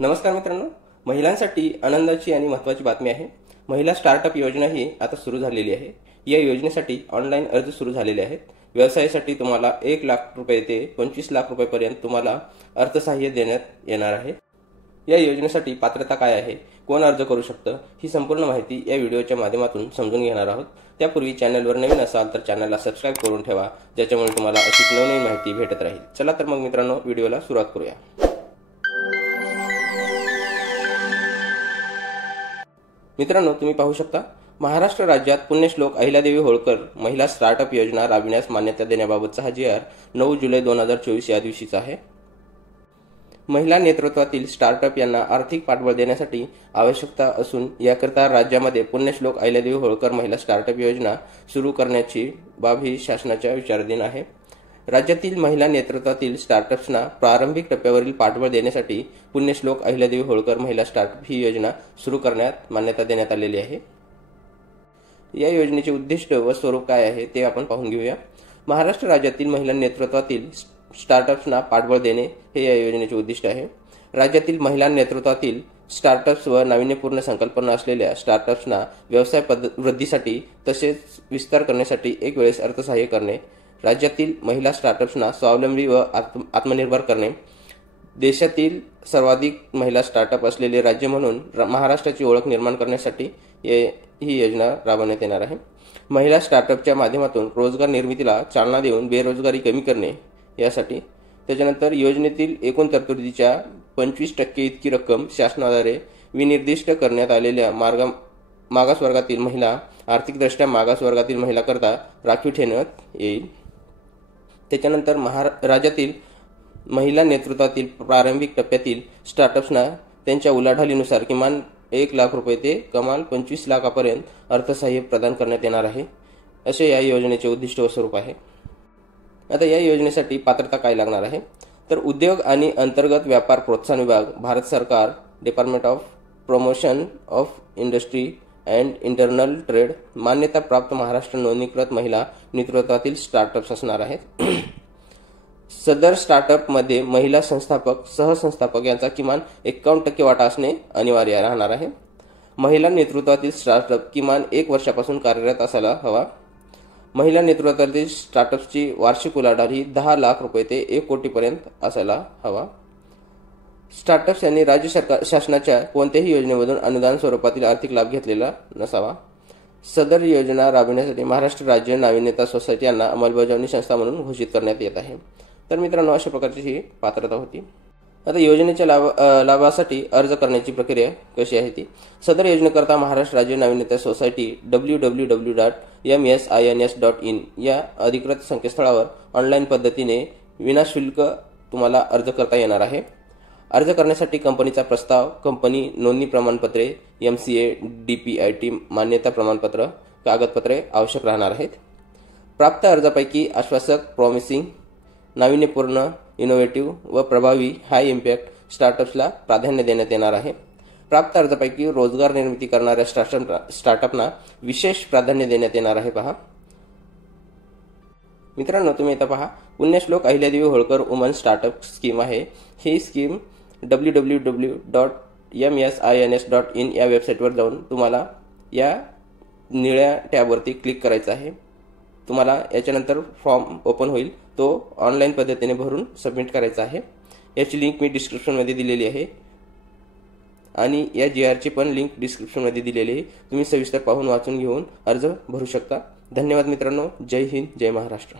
नमस्कार मित्रांनो, महिलांसाठी आनंदाची आणि महत्त्वाची बातमी आहे। महिला स्टार्टअप योजना ही आता सुरू झालेली आहे। या योजनेसाठी ऑनलाईन अर्ज सुरू झालेले आहेत। व्यवसायासाठी तुम्हाला 1 लाख रुपये ते 25 लाख रुपयांपर्यंत तुम्हाला अर्थसहाय्य देण्यात येणार आहे। या योजनेसाठी पात्रता काय आहे, कोण अर्ज करू शकतं, ही संपूर्ण माहिती या व्हिडिओच्या माध्यमातून समजून घेणार आहोत। त्यापूर्वी चॅनलवर नवीन असाल तर चॅनलला सबस्क्राइब करून ठेवा, ज्याच्यामुळे तुम्हाला अशीच नवनवीन माहिती भेटत राहील। चला तर मग मित्रांनो, व्हिडिओला सुरुवात करूया। मित्रांनो, तुम्ही पाहू शकता, महाराष्ट्र राज्यात पुण्यश्लोक अहिल्यादेवी होळकर महिला स्टार्टअप योजना राबविण्यास मान्यता देण्याबाबतचा हा जी आर 9 जुलै 2024 या दिवशीचा आहे। महिला नेतृत्वातील स्टार्टअप यांना आर्थिक पाठबळ देण्यासाठी आवश्यकता असून याकरता राज्यामध्ये पुण्यश्लोक अहिल्यादेवी होळकर महिला स्टार्टअप योजना सुरू करण्याची बाब ही शासनाच्या विचाराधीन आहे। राज्यातील महिला नेतृत्वातील स्टार्टअप्सना प्रारंभिक टप्प्यावरील पाठबळ देण्यासाठी पुण्यश्लोक अहिल्यादेवी होळकर महिला स्टार्टअप ही योजना सुरू करण्यात मान्यता देण्यात आलेली आहे। या योजनेचे उद्दिष्ट व स्वरूप काय आहे ते आपण पाहून घेऊया। महाराष्ट्र राज्यातील महिला नेतृत्वातील स्टार्टअप्सना पाठबळ देणे हे या योजनेचे उद्दिष्ट आहे। राज्यातील महिला नेतृत्वातील स्टार्टअप्स व नाविन्यपूर्ण संकल्पना असलेल्या स्टार्टअप्सना व्यवसाय वृद्धीसाठी तसेच विस्तार करण्यासाठी एक वेळेस अर्थसहाय्य करणे, राज्यातील महिला स्टार्टअप्सना स्वावलंबी व आत्मनिर्भर करणे, देशातील सर्वाधिक महिला स्टार्टअप असलेले राज्य म्हणून महाराष्ट्राची ओळख निर्माण करण्यासाठी ही योजना राबवण्यात येणार आहे। महिला स्टार्टअपच्या माध्यमातून रोजगार निर्मितीला चालना देऊन बेरोजगारी कमी करणे यासाठी, त्याच्यानंतर योजनेतील एकूण तरतुदीच्या 25% इतकी रक्कम शासनाद्वारे विनिर्दिष्ट करण्यात आलेल्या मागासवर्गातील महिला, आर्थिकदृष्ट्या मागासवर्गातील महिलांकरता राखीव ठेवण्यात येईल। त्याच्यानंतर राज्यातील महिला नेतृत्वातील प्रारंभिक टप्प्यातील स्टार्टअप्सना त्यांच्या उलाढालीनुसार किमान 1 लाख रुपये ते कमाल 25 लाखापर्यंत अर्थसहाय्य प्रदान करण्यात येणार आहे, असे या योजनेचे उद्दिष्ट व स्वरूप आहे। आता या योजनेसाठी पात्रता काय लागणार आहे, तर उद्योग आणि अंतर्गत व्यापार प्रोत्साहन विभाग, भारत सरकार, department of promotion of industry and internal trade, मान्यता प्राप्त महाराष्ट्र नोंदणीकृत महिला नेतृत्वातील स्टार्टअप्स असणार आहेत। सदर स्टार्टअप मध्ये महिला संस्थापक, सहसंस्थापक यांचा किमान 51% वाटा असणे अनिवार्य राहणार आहे। महिला नेतृत्वातील स्टार्टअप किमान 1 वर्षापासून कार्यरत असायला हवा। महिला नेतृत्वातील स्टार्टअप्सची वार्षिक उलाढाल ही 10 लाख रुपये ते 1 कोटीपर्यंत असायला हवा। स्टार्टअप्स यांनी राज्य शासनाच्या कोणत्याही योजनेमधून अनुदान स्वरूपातील आर्थिक लाभ घेतलेला नसावा। सदर योजना राबविण्यासाठी महाराष्ट्र राज्य नाविन्यता सोसायटी यांना अंमलबजावणी संस्था म्हणून घोषित करण्यात येत आहे। तर मित्रांनो, अशा प्रकारची ही पात्रता होती। आता योजनेच्या लाभासाठी अर्ज करण्याची प्रक्रिया कशी आहे ती, सदर योजनेकरता महाराष्ट्र राज्य नाविन्यता सोसायटी www.msins.in या अधिकृत संकेतस्थळावर ऑनलाईन पद्धतीने विनाशुल्क तुम्हाला अर्ज करता येणार आहे। अर्ज करण्यासाठी कंपनीचा प्रस्ताव, कंपनी नोंदणी प्रमाणपत्रे, MCA, DPIT मान्यता प्रमाणपत्र, कागदपत्रे आवश्यक राहणार आहेत। प्राप्त अर्जापैकी आश्वासक, प्रॉमिसिंग, नाविन्यपूर्ण, इनोव्हेटिव्ह व प्रभावी हाय इम्पॅक्ट स्टार्टअप्सला प्राधान्य देण्यात येणार आहे। प्राप्त अर्जापैकी रोजगार निर्मिती करणाऱ्या स्टार्टअपना विशेष प्राधान्य देण्यात येणार आहे। पहा मित्रांनो, तुम्ही इथं पहा, पुण्यश्लोक Ahilyadevi Holkar woman startup scheme आहे। ही स्कीम www.msins.in या वेबसाईटवर जाऊन तुम्हाला या निळ्या टॅबवरती क्लिक करायचं आहे। तुम्हाला याच्यानंतर फॉर्म ओपन होईल, तो ऑनलाईन पद्धतीने भरून सबमिट करायचा आहे। याची लिंक मी डिस्क्रिप्शनमध्ये दिलेली आहे आणि या GRची पण लिंक डिस्क्रिप्शनमध्ये दिलेली आहे। तुम्ही सविस्तर पाहून वाचून घेऊन अर्ज भरू शकता। धन्यवाद मित्रांनो, जय हिंद, जय महाराष्ट्र।